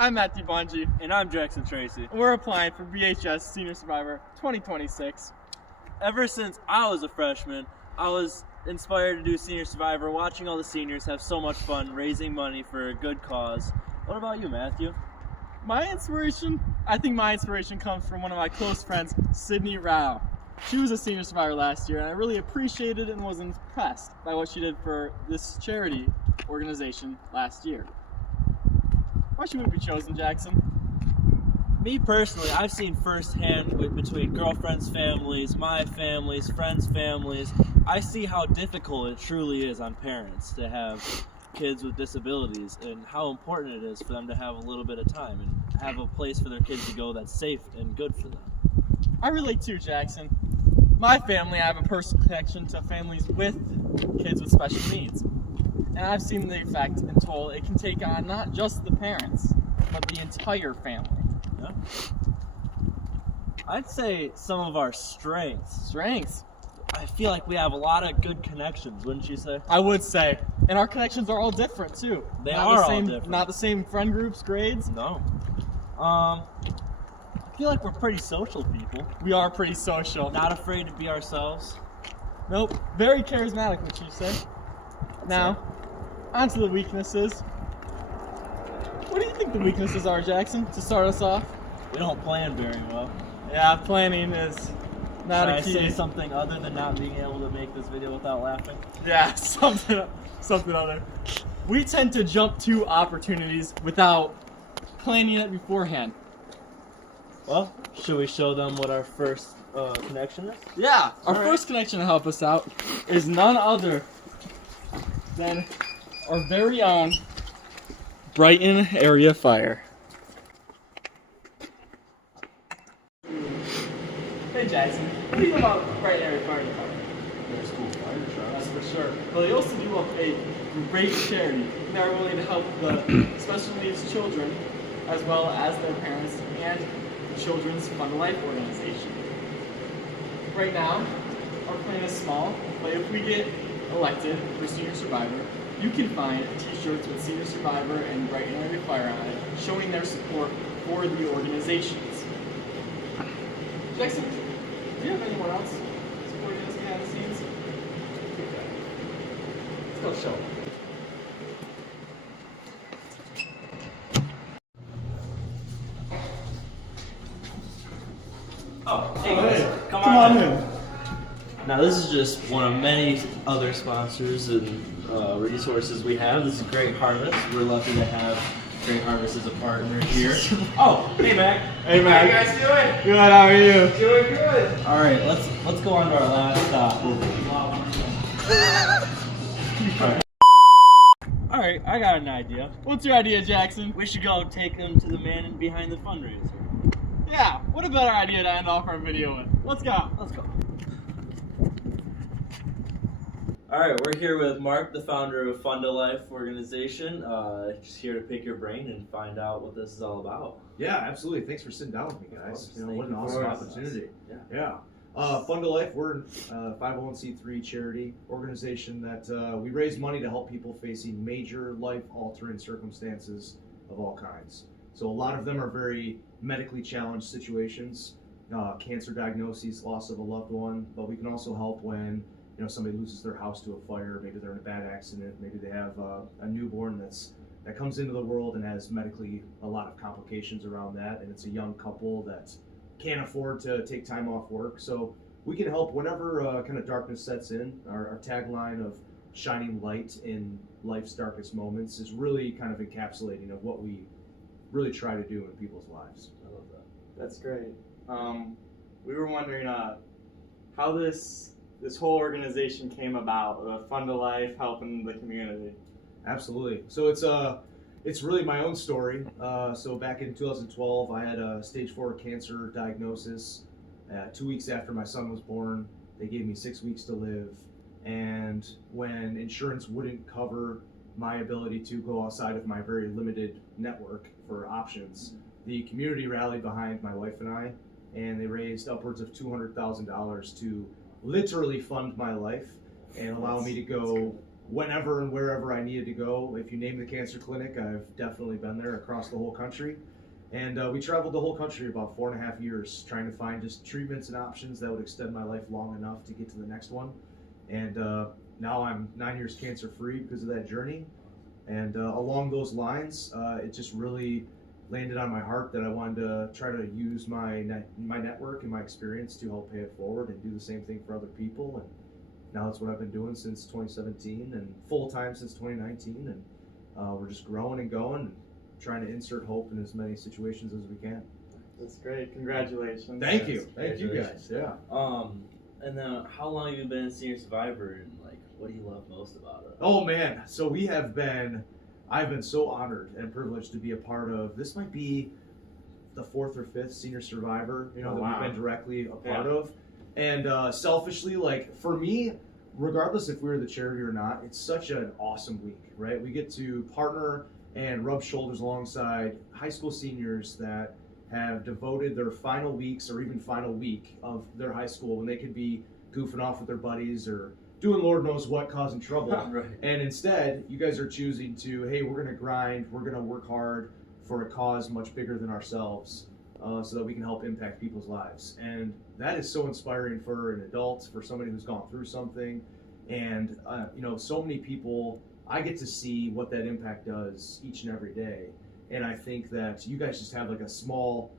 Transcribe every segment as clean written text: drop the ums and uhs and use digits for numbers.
I'm Matthew Bunge. And I'm Jaxson Tracey. We're applying for BHS Senior Survivor 2026. Ever since I was a freshman, I was inspired to do Senior Survivor, watching all the seniors have so much fun raising money for a good cause. What about you, Matthew? I think my inspiration comes from one of my close friends, Sydney Rao. She was a Senior Survivor last year, and I really appreciated and was impressed by what she did for this charity organization last year. Why should we be chosen, Jaxson? Me personally, I've seen firsthand between girlfriends' families, my families, friends' families. I see how difficult it truly is on parents to have kids with disabilities and how important it is for them to have a little bit of time and have a place for their kids to go that's safe and good for them. I relate too, Jaxson. My family, I have a personal connection to families with kids with special needs. And I've seen the effect and toll it can take on not just the parents, but the entire family. Yeah. I'd say some of our strengths. I feel like we have a lot of good connections, wouldn't you say? I would say. And our connections are all different too. They are all different. Not the same friend groups, grades. No. I feel like we're pretty social people. We are pretty social. Not afraid to be ourselves. Nope. Very charismatic, would you say? Now, on to the weaknesses. What do you think the weaknesses are, Jaxson, to start us off? We don't plan very well. Yeah, planning is not a key. Should I say something other than not being able to make this video without laughing? Yeah, something other. We tend to jump to opportunities without planning it beforehand. Well, should we show them what our first connection is? Yeah, our first connection to help us out is none other than our very own Brighton Area Fire. Hey Jaxson, what do you know about Brighton Area Fire Department? There's cool fire trucks. That's for sure. But they also do a great charity. They're willing to help the special needs children as well as their parents and the Children's Fund Life organization. Right now, our plan is small, but if we get elected for Senior Survivor, you can find t-shirts with Senior Survivor and Brighton Area Fire on it, showing their support for the organizations. Jaxson, do you have anyone else supporting us behind the scenes? Okay. Let's go show them. Oh, hey guys, come on in. Now this is just one of many other sponsors and resources we have. This is Great Harvest. We're lucky to have Great Harvest as a partner here. Oh, hey Mac. Hey Mac. How you guys doing? Good, how are you? Doing good. All right, let's go on to our last stop. All right, I got an idea. What's your idea, Jaxson? We should go take them to the man behind the fundraiser. Yeah, what a better idea to end off our video with. Let's go. Let's go. All right, we're here with Mark, the founder of Fund a Life organization. Just here to pick your brain and find out what this is all about. Yeah, absolutely. Thanks for sitting down with me, guys. You know, what an awesome opportunity. Yeah. Fund a Life, we're a 501c3 charity organization that we raise money to help people facing major life-altering circumstances of all kinds. So a lot of them are very medically challenged situations, cancer diagnoses, loss of a loved one, but we can also help when somebody loses their house to a fire, maybe they're in a bad accident, maybe they have a newborn that comes into the world and has medically a lot of complications around that, and it's a young couple that can't afford to take time off work. So we can help whenever kind of darkness sets in. Our tagline of shining light in life's darkest moments is really kind of encapsulating of what we really try to do in people's lives. I love that. That's great. We were wondering how this whole organization came about, Fund a Life, helping the community. Absolutely. So it's really my own story. So back in 2012, I had a stage 4 cancer diagnosis. 2 weeks after my son was born, they gave me 6 weeks to live. And when insurance wouldn't cover my ability to go outside of my very limited network for options, the community rallied behind my wife and I, and they raised upwards of $200,000 to literally fund my life and allow me to go whenever and wherever I needed to go. If you name the cancer clinic, I've definitely been there across the whole country. And we traveled the whole country about 4.5 years trying to find just treatments and options that would extend my life long enough to get to the next one. And now I'm 9 years cancer free because of that journey. And along those lines, it just really landed on my heart that I wanted to try to use my network and my experience to help pay it forward and do the same thing for other people. And now that's what I've been doing since 2017 and full time since 2019. And we're just growing and going and trying to insert hope in as many situations as we can. That's great. Congratulations. Thank you. Thank you guys. Yeah. And then how long have you been in Senior Survivor, and like, what do you love most about it? Oh man, so I've been so honored and privileged to be a part of, this might be the 4th or 5th Senior Survivor, that we've been directly a part of. And selfishly, like for me, regardless if we're the charity or not, it's such an awesome week, right? We get to partner and rub shoulders alongside high school seniors that have devoted their final weeks or even final week of their high school when they could be goofing off with their buddies or doing Lord knows what, causing trouble. Right. And instead, you guys are choosing to, hey, we're going to grind, we're going to work hard for a cause much bigger than ourselves so that we can help impact people's lives. And that is so inspiring for an adult, for somebody who's gone through something. And, so many people, I get to see what that impact does each and every day. And I think that you guys just have like a small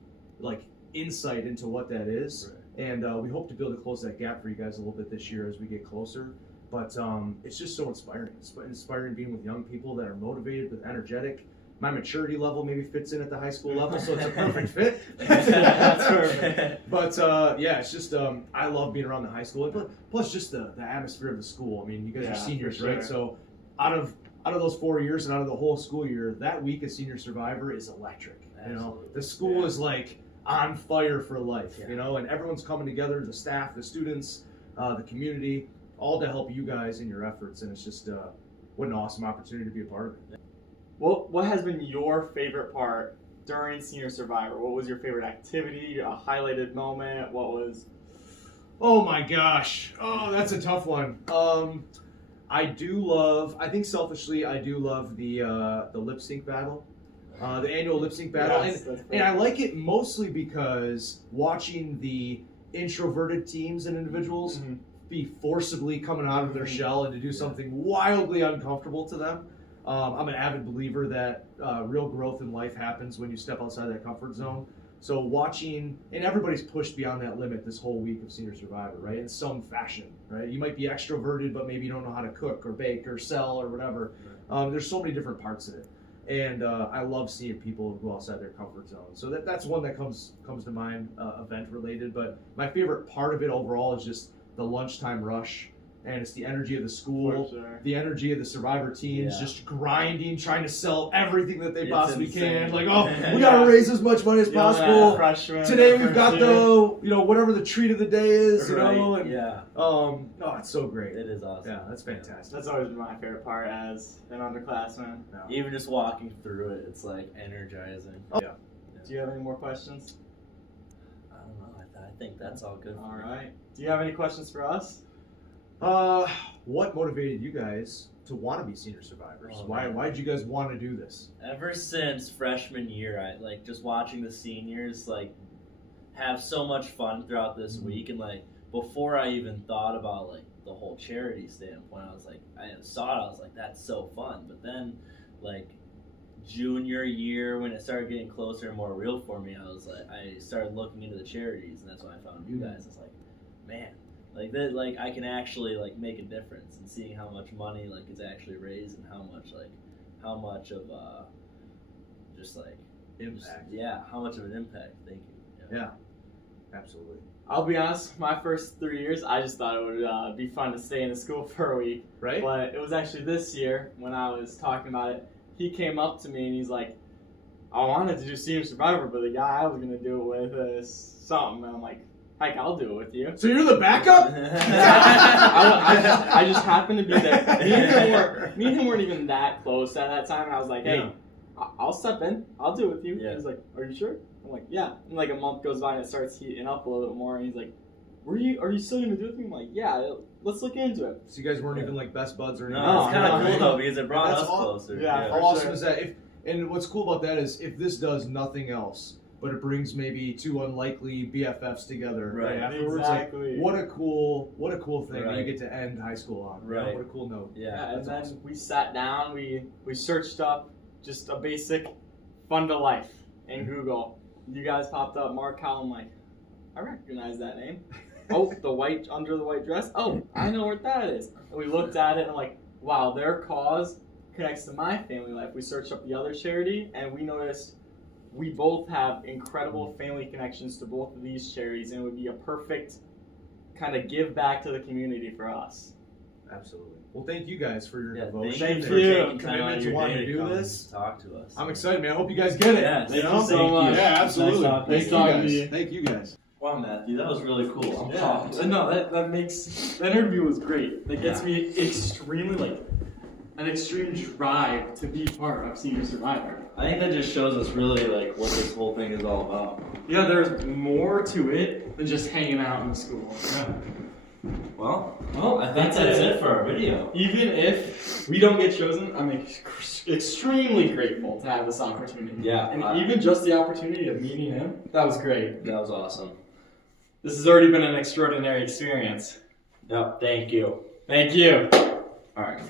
insight into what that is. Right. And we hope to be able to close that gap for you guys a little bit this year as we get closer. But it's just so inspiring. It's inspiring being with young people that are motivated, but energetic. My maturity level maybe fits in at the high school level, so it's a perfect fit. That's perfect. But it's just I love being around the high school. Plus just the atmosphere of the school. I mean, you guys are seniors, sure. Right? So out of those 4 years and out of the whole school year, that week of Senior Survivor is electric. Absolutely. The school is like on fire for life, and everyone's coming together, the staff, the students, the community, all to help you guys in your efforts. And it's just what an awesome opportunity to be a part of it. What has been your favorite part during Senior Survivor? What was your favorite activity, a highlighted moment? What was... Oh my gosh. Oh, that's a tough one. I think selfishly, I do love the lip sync battle. The annual lip sync battle. Yes, and I like it mostly because watching the introverted teams and individuals be forcibly coming out of their shell and to do something wildly uncomfortable to them. I'm an avid believer that real growth in life happens when you step outside that comfort zone. So watching, and everybody's pushed beyond that limit this whole week of Senior Survivor, right? In some fashion, right? You might be extroverted, but maybe you don't know how to cook or bake or sell or whatever. There's so many different parts of it. And I love seeing people go outside their comfort zone. So that's one that comes to mind, event related. But my favorite part of it overall is just the lunchtime rush. And it's the energy of the school, the energy of the Survivor teams, just grinding, trying to sell everything that they possibly can. Like, we got to raise as much money as possible. Today we've got whatever the treat of the day is, it's so great. It is awesome. Yeah, that's fantastic. That's always been my favorite part as an underclassman. No. Even just walking through it, it's like energizing. Oh. Yeah. Do you have any more questions? I don't know. I think that's all good. All right. Do you have any questions for us? What motivated you guys to want to be Senior Survivors? Why did you guys want to do this? Ever since freshman year, I just watching the seniors have so much fun throughout this week, and before I even thought about the whole charity standpoint, I saw it, I was like, that's so fun. But then junior year, when it started getting closer and more real for me, I started looking into the charities, and that's when I found you guys. I was like, man. I can actually make a difference, and seeing how much money is actually raised and how much of impact. How much of an impact. Thank you. Yeah, absolutely. I'll be honest, my first 3 years, I just thought it would be fun to stay in the school for a week. Right. But it was actually this year when I was talking about it, he came up to me and he's like, I wanted to do Senior Survivor, but the guy I was going to do it with is something. And I'm like, heck, I'll do it with you. So you're the backup? I just happened to be there. Me and him weren't even that close at that time, and I was like, hey, I'll step in. I'll do it with you. Yeah. He's like, are you sure? I'm like, yeah. And a month goes by and it starts heating up a little bit more, and he's like, are you still gonna do it? I'm like, yeah, let's look into it. So you guys weren't even like best buds or anything? No, it's kind of no, cool though because it brought That's us closer. Yeah. How awesome is that? And what's cool about that is if this does nothing else, but it brings maybe two unlikely BFFs together Right. afterwards. Exactly. Like, what a cool thing that Right. you get to end high school on. You know? Right. What a cool note. Yeah. And that's then awesome. we sat down, we searched up just a basic fun to life in Google. You guys popped up, Mark Howell. I'm like, I recognize that name. Oh, the white under the white dress. Oh, I know what that is. And we looked at it and I'm like, wow, their cause connects to my family life. We searched up the other charity and we noticed we both have incredible family connections to both of these charities, and it would be a perfect kind of give back to the community for us. Absolutely. Well, thank you guys for your Yeah, devotion thank and you. for taking time commitment out of to your wanting day to do come this. Talk to us. I'm excited, man. I hope you guys get it. Yeah, you thank know? you so much. Yeah, absolutely. Nice talking Thank to you you. guys. Thank you guys. Wow, Matthew, that was really cool. I'm pumped. Yeah, no, that makes that interview was great. That gets Yeah. me extremely like an extreme drive to be part of Senior Survivor. I think that just shows us really like what this whole thing is all about. Yeah, there's more to it than just hanging out in the school. Well, Well, I think that's it for our video. Even if we don't get chosen, I'm extremely grateful to have this opportunity. Yeah, And even just the opportunity of meeting him, that was great. That was awesome. This has already been an extraordinary experience. Yep, thank you. Thank you. All right.